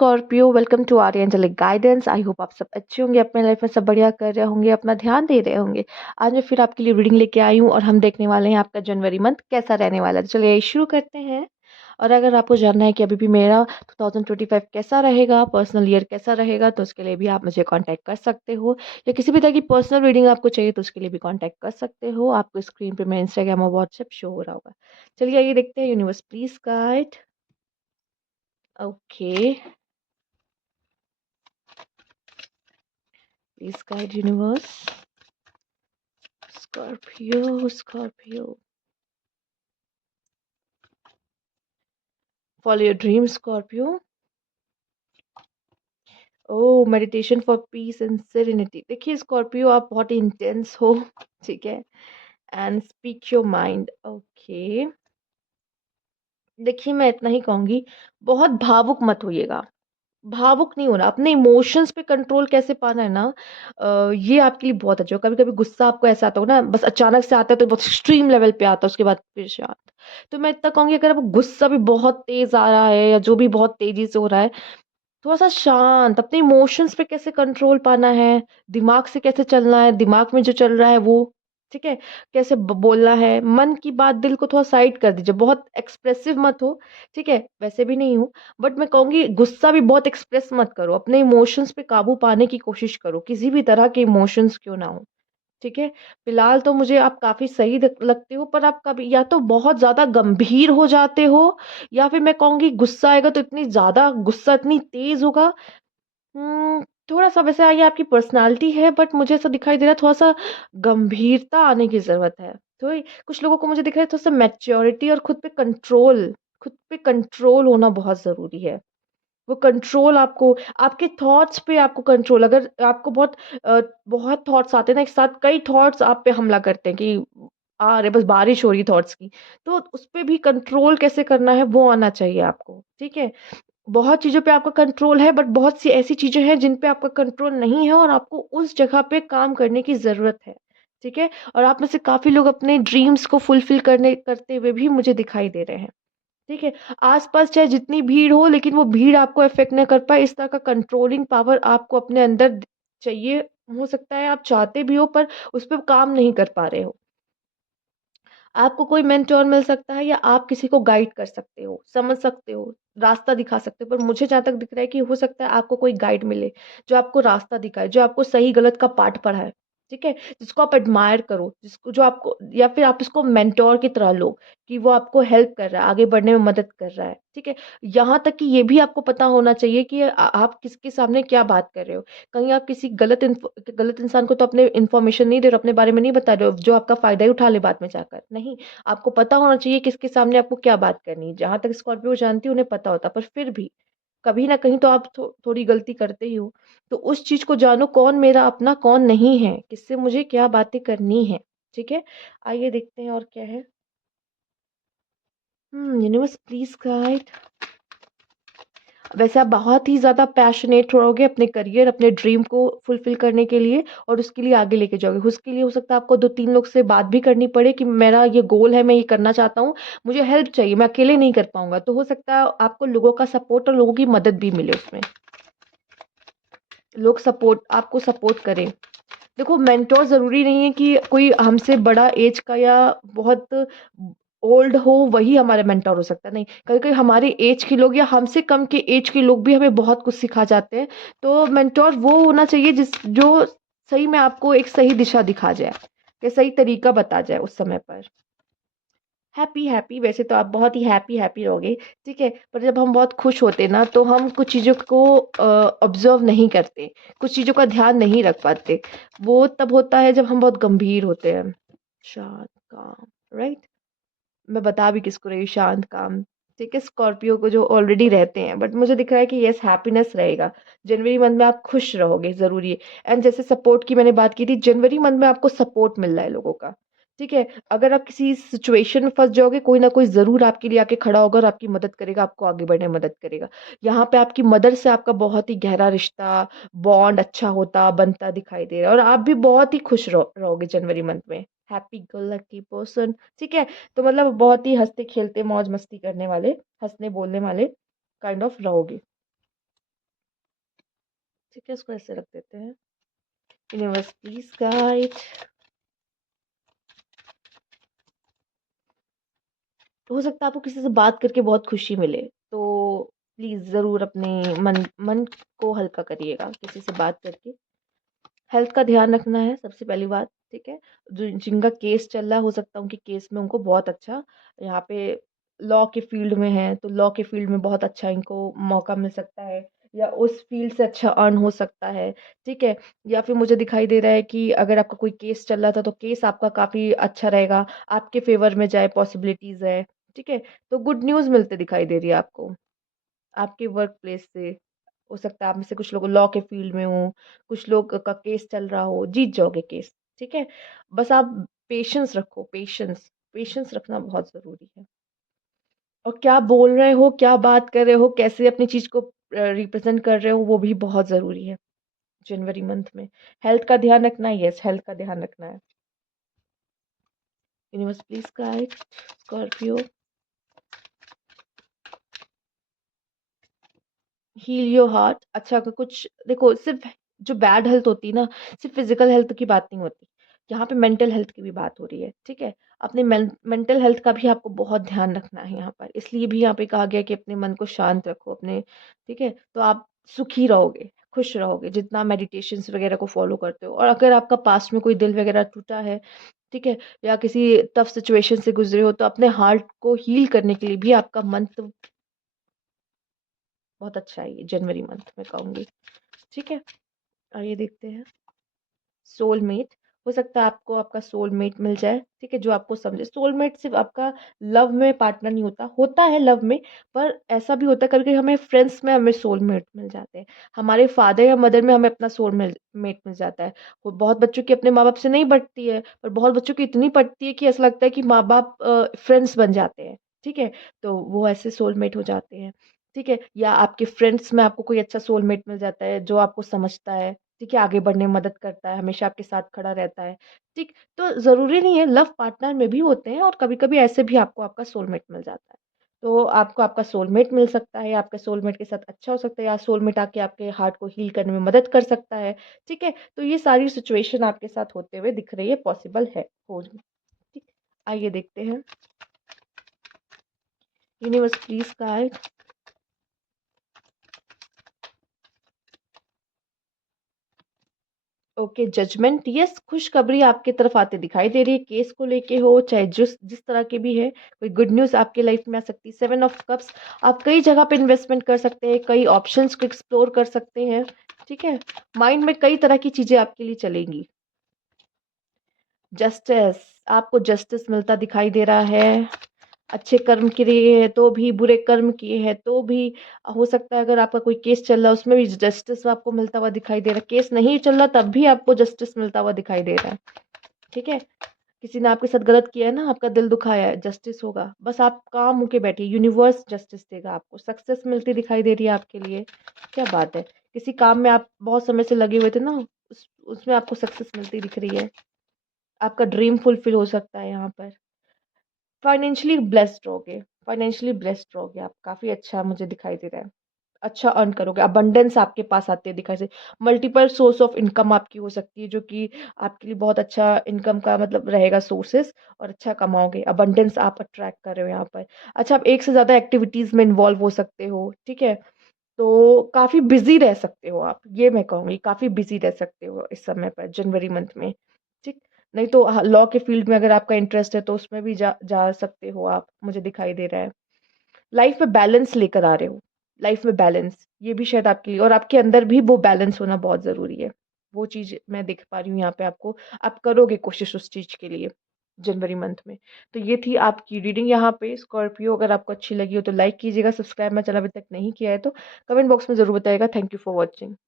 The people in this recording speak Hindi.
Scorpio, welcome to Arya angelic guidance. I hope आप सब अच्छे होंगे, अपने लाइफ में सब बढ़िया कर रहे होंगे, अपना ध्यान दे रहे होंगे। आज मैं फिर आपके लिए रीडिंग लेके आई हूँ और हम देखने वाले हैं आपका जनवरी मंथ कैसा रहने वाला है। तो चलिए शुरू करते हैं। और अगर आपको जानना है कि अभी भी मेरा 2025 कैसा रहेगा, पर्सनल ईयर कैसा रहेगा, तो उसके लिए भी आप मुझे कांटेक्ट कर सकते हो, या किसी भी तरह की पर्सनल रीडिंग आपको चाहिए तो उसके लिए भी कांटेक्ट कर सकते हो। आपको स्क्रीन पे मेरा इंस्टाग्राम और व्हाट्सएप शो हो रहा होगा। चलिए आइए देखते हैं। Universe please guide. Okay, please guide universe. Scorpio. Follow your dreams, Scorpio. Oh, meditation for peace and serenity. देखिए स्कॉर्पियो, आप बहुत इंटेंस हो, ठीक है। And speak your mind. Okay, देखिए मैं इतना ही कहूंगी, बहुत भावुक मत होइएगा। भावुक नहीं होना, अपने इमोशंस पे कंट्रोल कैसे पाना है ना, ये आपके लिए बहुत अच्छा हो। कभी कभी गुस्सा आपको ऐसा आता हो ना, बस अचानक से आता है तो बहुत एक्सट्रीम लेवल पे आता है, उसके बाद फिर शांत। तो मैं इतना कहूंगी, अगर आपको गुस्सा भी बहुत तेज आ रहा है या जो भी बहुत तेजी से हो रहा है, थोड़ा सा शांत, अपने इमोशंस पे कैसे कंट्रोल पाना है, दिमाग से कैसे चलना है, दिमाग में जो चल रहा है वो, ठीक है, कैसे बोलना है, मन की बात दिल को थोड़ा साइड कर दीजिए। बहुत एक्सप्रेसिव मत हो, ठीक है, वैसे भी नहीं हो, बट मैं कहूंगी गुस्सा भी बहुत एक्सप्रेस मत करो। अपने इमोशंस पे काबू पाने की कोशिश करो, किसी भी तरह के इमोशंस क्यों ना हो, ठीक है। फिलहाल तो मुझे आप काफी सही लगते हो, पर आप कभी या तो बहुत ज्यादा गंभीर हो जाते हो, या फिर मैं कहूंगी गुस्सा आएगा तो इतनी ज्यादा गुस्सा इतनी तेज होगा। हम्म, थोड़ा सा वैसे ये आपकी पर्सनालिटी है, बट मुझे ऐसा दिखाई दे रहा है थोड़ा सा गंभीरता आने की जरूरत है। तो कुछ लोगों को मुझे दिख रहा है थोड़ा सा मैच्योरिटी और खुद पे कंट्रोल होना बहुत जरूरी है। वो कंट्रोल आपको, आपके थॉट्स पे आपको कंट्रोल, अगर आपको बहुत थॉट्स आते हैं ना एक साथ, कई थॉट्स आप पे हमला करते हैं कि आ रहे, बस बारिश हो रही थॉट्स की, तो उस पे भी कंट्रोल कैसे करना है वो आना चाहिए आपको, ठीक है। बहुत चीज़ों पे आपका कंट्रोल है, बट बहुत सी ऐसी चीज़ें हैं जिन पे आपका कंट्रोल नहीं है, और आपको उस जगह पे काम करने की ज़रूरत है, ठीक है। और आप में से काफ़ी लोग अपने ड्रीम्स को फुलफ़िल करते हुए भी मुझे दिखाई दे रहे हैं, ठीक है। आस-पास चाहे जितनी भीड़ हो, लेकिन वो भीड़ आपको अफ़ेक्ट ना कर पाए, इस तरह का कंट्रोलिंग पावर आपको अपने अंदर चाहिए। हो सकता है आप चाहते भी हो, पर उस पे काम नहीं कर पा रहे हो। आपको कोई मेंटोर मिल सकता है, या आप किसी को गाइड कर सकते हो, समझ सकते हो, रास्ता दिखा सकते हो। पर मुझे जहाँ तक दिख रहा है कि हो सकता है आपको कोई गाइड मिले, जो आपको रास्ता दिखाए, जो आपको सही गलत का पाठ पढ़ाए, ठीक है? जिसको आप एडमायर करो, जिसको जो आपको, या फिर आप इसको मेंटोर की तरह लो, कि वो आपको हेल्प कर रहा है, आगे बढ़ने में मदद कर रहा है, ठीक है? यहाँ तक कि ये भी आपको पता होना चाहिए कि आप किसके सामने क्या बात कर रहे हो। कहीं आप किसी गलत इंसान को तो अपने इन्फॉर्मेशन नहीं दे रहे हो, अपने बारे में नहीं बता रहे हो, जो आपका फ़ायदा ही उठा ले बाद में जाकर। नहीं, आपको पता होना चाहिए किसके सामने आपको क्या बात करनी है। जहाँ तक स्कॉर्पियो जानती है उन्हें पता होता है, पर फिर भी कभी न कहीं तो आप थोड़ी गलती करते ही हो। तो उस चीज़ को जानो, कौन मेरा अपना, कौन नहीं है, किससे मुझे क्या बातें करनी है, ठीक है? आइए देखते हैं और क्या है। Universe please guide. वैसे आप बहुत ही ज़्यादा पैशनेट रहोगे अपने करियर, अपने ड्रीम को फुलफ़िल करने के लिए, और उसके लिए आगे लेके जाओगे। उसके लिए हो सकता है आपको 2-3 लोग से बात भी करनी पड़े कि मेरा ये गोल है, मैं ये करना चाहता हूँ, मुझे हेल्प चाहिए, मैं अकेले नहीं कर पाऊँगा। तो हो सकता है आपको लोगों का सपोर्ट और लोगों की मदद भी मिले उसमें। लोग आपको सपोर्ट करें। देखो, मेंटोर ज़रूरी नहीं है कि कोई हमसे बड़ा एज का या बहुत ओल्ड हो वही हमारा मेंटोर हो सकता है, नहीं। कभी-कभी हमारे एज के लोग या हमसे कम के एज के लोग भी हमें बहुत कुछ सिखा जाते हैं। तो मेंटोर वो होना चाहिए जो सही में आपको एक सही दिशा दिखा जाए, या सही तरीका बता जाए उस समय पर। हैप्पी हैप्पी, वैसे तो आप बहुत ही हैप्पी रहोगे, ठीक है। पर जब हम बहुत खुश होते हैं ना, तो हम कुछ चीज़ों को ऑब्जर्व नहीं करते, कुछ चीज़ों का ध्यान नहीं रख पाते। वो तब होता है जब हम बहुत गंभीर होते हैं। शांत, काम, राइट। मैं बता भी किसको रही हूँ, शांत काम, ठीक है। स्कॉर्पियो को जो ऑलरेडी रहते हैं, बट मुझे दिख रहा है कि यस, हैप्पीनेस रहेगा। जनवरी मंथ में आप खुश रहोगे, ज़रूरी है। एंड जैसे सपोर्ट की मैंने बात की थी, जनवरी मंथ में आपको सपोर्ट मिल रहा है लोगों का, ठीक है। अगर आप किसी सिचुएशन में फँस जाओगे, कोई ना कोई ज़रूर आपके लिए आके खड़ा होगा और आपकी मदद करेगा, आपको आगे बढ़ने में मदद करेगा। यहाँ पे आपकी मदर से आपका बहुत ही गहरा रिश्ता, बॉन्ड अच्छा होता, बनता दिखाई दे रहा है, और आप भी बहुत ही खुश रहोगे जनवरी मंथ में। हैप्पी गो लकी पर्सन, ठीक है। तो मतलब बहुत ही हँसते-खेलते, मौज-मस्ती करने वाले, हँसने-बोलने वाले काइंड ऑफ रहोगे। ठीक है, इसको ऐसे रख देते हैं। Universe please guide. हो सकता है आपको किसी से बात करके बहुत खुशी मिले, तो प्लीज जरूर अपने मन मन को हल्का करिएगा किसी से बात करके। हेल्थ का ध्यान रखना है सबसे पहली बात, ठीक है। जो जिनका केस चल रहा है, हो सकता है उनके केस में उनको बहुत अच्छा यहाँ पे लॉ के फील्ड में है, तो लॉ के फील्ड में बहुत अच्छा इनको मौका मिल सकता है, या उस फील्ड से अच्छा अर्न हो सकता है, ठीक है। या फिर मुझे दिखाई दे रहा है कि अगर आपका कोई केस चल रहा था तो केस आपका काफी अच्छा रहेगा, आपके फेवर में जाए, पॉसिबिलिटीज है, ठीक है। तो गुड न्यूज मिलते दिखाई दे रही है आपको आपके वर्क प्लेस से। हो सकता है आप में से कुछ लोग लॉ के फील्ड में हो, कुछ लोग का केस चल रहा हो, जीत जाओगे केस, ठीक है। बस आप पेशेंस रखो, पेशेंस पेशेंस रखना बहुत जरूरी है। और क्या बोल रहे हो, क्या बात कर रहे हो, कैसे अपनी चीज को रिप्रेजेंट कर रहे हो, वो भी बहुत जरूरी है जनवरी मंथ में। हेल्थ का ध्यान रखना है, यस, हेल्थ का ध्यान रखना है। Universe please guide Scorpio. Heal your heart. अच्छा, अगर कुछ देखो, सिर्फ जो बैड हेल्थ होती है ना, सिर्फ फिजिकल हेल्थ की बात नहीं होती, यहाँ पे मेंटल हेल्थ की भी बात हो रही है, ठीक है। अपने मेंटल हेल्थ का भी आपको बहुत ध्यान रखना है यहाँ पर, इसलिए भी यहाँ पे कहा गया कि अपने मन को शांत रखो अपने, ठीक है। तो आप सुखी रहोगे, खुश रहोगे जितना मेडिटेशन वगैरह को फॉलो करते हो। और अगर आपका पास्ट में कोई दिल वगैरह टूटा है, ठीक है, या किसी टफ सिचुएशन से गुजरे हो, तो अपने हार्ट को हील करने के लिए भी आपका मंत्र बहुत अच्छा है ये जनवरी मंथ में कहूंगी, ठीक है। आइए देखते हैं। सोलमेट। हो सकता है आपको आपका सोलमेट मिल जाए, ठीक है, जो आपको समझे। सोलमेट सिर्फ आपका लव में पार्टनर नहीं होता, होता है लव में, पर ऐसा भी होता है कभी कभी हमें फ्रेंड्स में हमें सोलमेट मिल जाते हैं, हमारे फादर या मदर में हमें अपना सोलमेट मिल जाता है। वो बहुत बच्चों की अपने माँ बाप से नहीं पटती है, पर बहुत बच्चों की इतनी पटती है कि ऐसा लगता है कि माँ बाप फ्रेंड्स बन जाते हैं, ठीक है। तो वो ऐसे सोलमेट हो जाते हैं, ठीक है। या आपके फ्रेंड्स में आपको कोई अच्छा सोलमेट मिल जाता है जो आपको समझता है, ठीक है, आगे बढ़ने में मदद करता है, हमेशा आपके साथ खड़ा रहता है, ठीक। तो ज़रूरी नहीं है, लव पार्टनर में भी होते हैं, और कभी-कभी ऐसे भी आपको आपका सोलमेट मिल जाता है। तो आपको आपका सोलमेट मिल सकता है, आपके सोलमेट के साथ अच्छा हो सकता है, या सोलमेट आके आपके हार्ट को हील करने में मदद कर सकता है, ठीक है। तो ये सारी सिचुएशन आपके साथ होते हुए दिख रही है, पॉसिबल है, हो, ठीक। आइए देखते हैं। Universe please guide. Okay, judgement, yes, खुशखबरी आपकी तरफ आते दिखाई दे रही है, केस को लेके हो चाहे जिस जिस तरह के भी है, कोई गुड न्यूज़ आपके लाइफ में आ सकती है। 7 ऑफ कप्स। आप कई जगह पे इन्वेस्टमेंट कर सकते हैं, कई ऑप्शंस को एक्सप्लोर कर सकते हैं, ठीक है। माइंड में कई तरह की चीजें आपके लिए चलेंगी। जस्टिस। आपको जस्टिस मिलता दिखाई दे रहा है। अच्छे कर्म किए हैं तो भी, बुरे कर्म किए हैं तो भी। हो सकता है अगर आपका कोई केस चल रहा है उसमें भी जस्टिस आपको मिलता हुआ दिखाई दे रहा है, केस नहीं चल रहा तब भी आपको जस्टिस मिलता हुआ दिखाई दे रहा है, ठीक है। किसी ने आपके साथ गलत किया है ना, आपका दिल दुखाया है, जस्टिस होगा, बस आप काम होके बैठिए, यूनिवर्स जस्टिस देगा आपको, सक्सेस मिलती दिखाई दे रही है आपके लिए। क्या बात है, किसी काम में आप बहुत समय से लगे हुए थे ना, उसमें आपको सक्सेस मिलती दिख रही है, आपका ड्रीम फुलफिल हो सकता है यहाँ पर। फाइनेंशियली ब्लेस्ड रहोगे, फाइनेंशियली ब्लेस्ड रहोगे आप, काफी अच्छा मुझे दिखाई दे रहा है। अच्छा अर्न करोगे, अबंडेंस आपके पास आते हैं दिखाई से। मल्टीपल सोर्स ऑफ इनकम आपकी हो सकती है, जो कि आपके लिए बहुत अच्छा इनकम का मतलब रहेगा सोर्सेस, और अच्छा कमाओगे, अबंडेंस आप अट्रैक्ट कर रहे हो यहाँ पर। अच्छा, आप एक से ज्यादा एक्टिविटीज में इन्वॉल्व हो सकते हो, ठीक है। तो काफी बिजी रह सकते हो आप, ये मैं कहूँगी, काफी बिजी रह सकते हो इस समय पर जनवरी मंथ में, ठीक। नहीं तो लॉ के फील्ड में अगर आपका इंटरेस्ट है तो उसमें भी जा जा सकते हो आप, मुझे दिखाई दे रहा है। लाइफ में बैलेंस लेकर आ रहे हो, लाइफ में बैलेंस, ये भी शायद आपके लिए, और आपके अंदर भी वो बैलेंस होना बहुत जरूरी है। वो चीज मैं देख पा रही हूँ यहाँ पे आपको, आप करोगे कोशिश उस चीज के लिए जनवरी मंथ में। तो ये थी आपकी रीडिंग यहाँ पे स्कॉर्पियो। अगर आपको अच्छी लगी हो तो लाइक कीजिएगा, सब्सक्राइब मैं चैनल अभी तक नहीं किया है तो कमेंट बॉक्स में जरूर बताइएगा। Thank you for watching.